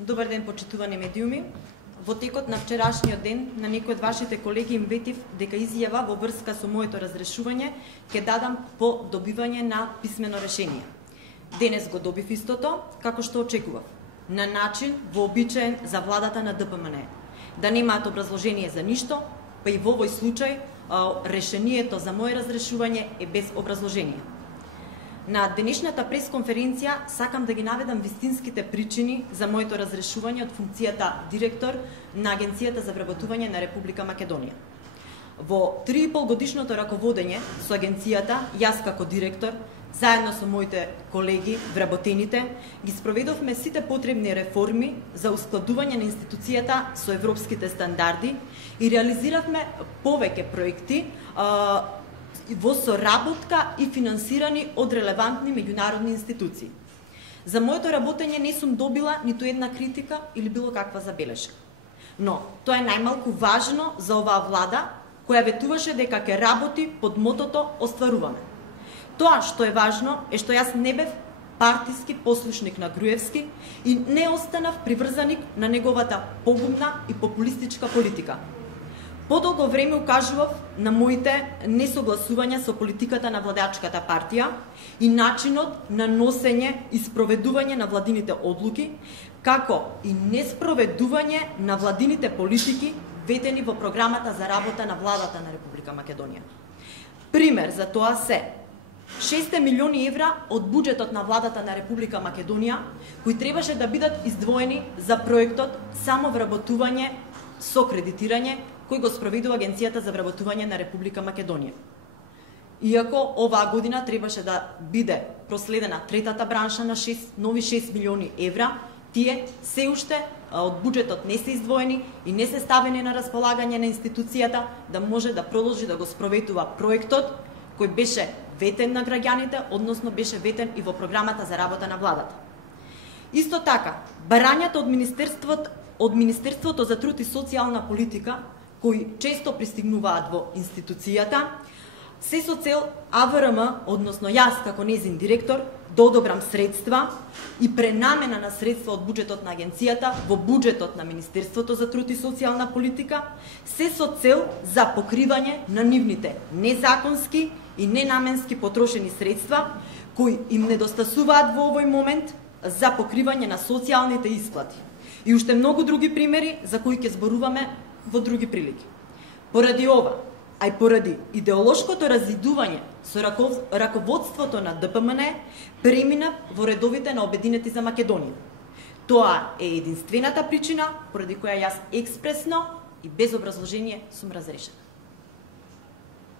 Добар ден, почитувани медиуми. Во текот на вчерашниот ден на некои од вашите колеги им ветив дека изјава во врска со моето разрешување ќе дадам по добивање на писмено решение. Денес го добив истото, како што очекував, на начин вообичаен за владата на ДПМН. Да немаат образложение за ништо, па и во овој случај решението за моје разрешување е без образложение. На денешната пресконференција сакам да ги наведам вистинските причини за моето разрешување од функцијата директор на Агенцијата за вработување на Република Македонија. Во 3,5 годишното раководење со агенцијата, јас како директор, заедно со моите колеги, вработените, ги спроведовме сите потребни реформи за ускладување на институцијата со европските стандарди и реализиравме повеќе проекти во соработка и финансирани од релевантни меѓународни институции. За моето работење не сум добила ниту една критика или било каква забелешка. Но тоа е најмалку важно за оваа влада, која ветуваше дека ќе работи под мотото "Остваруваме". Тоа што е важно е што јас не бев партиски послушник на Груевски и не останав приврзаник на неговата погубна и популистичка политика. Подолго време укажував на моите несогласувања со политиката на владачката партија и начинот на носење и спроведување на владините одлуки, како и неспроведување на владините политики ветени во програмата за работа на владата на Република Македонија. Пример за тоа се 6 милиони евра од буџетот на владата на Република Македонија, кои требаше да бидат издвоени за проектот само вработување со кредитирање, кој го спроведува Агенцијата за вработување на Република Македонија. Иако оваа година требаше да биде проследена третата бранша на нови 6 милиони евра, тие се уште од буџетот не се издвоени и не се ставени на располагање на институцијата да може да продолжи да го спроведува проектот кој беше ветен на граѓаните, односно беше ветен и во програмата за работа на владата. Исто така, барањата од Министерството за труд и социјална политика, кои често пристигнуваат во институцијата, се со цел АВРМ, односно јас како незин директор, да одобрам средства и пренамена на средства од буџетот на агенцијата во буџетот на Министерството за труд и социјална политика, се со цел за покривање на нивните незаконски и ненаменски потрошени средства, кои им недостасуваат во овој момент за покривање на социјалните исплати. И уште многу други примери за кои ќе зборуваме во други прилики. Поради ова, а и поради идеолошкото разидување со раководството на ДПМН, премина во редовите на Обединети за Македонија. Тоа е единствената причина поради која јас експресно и без образложение сум разрешена.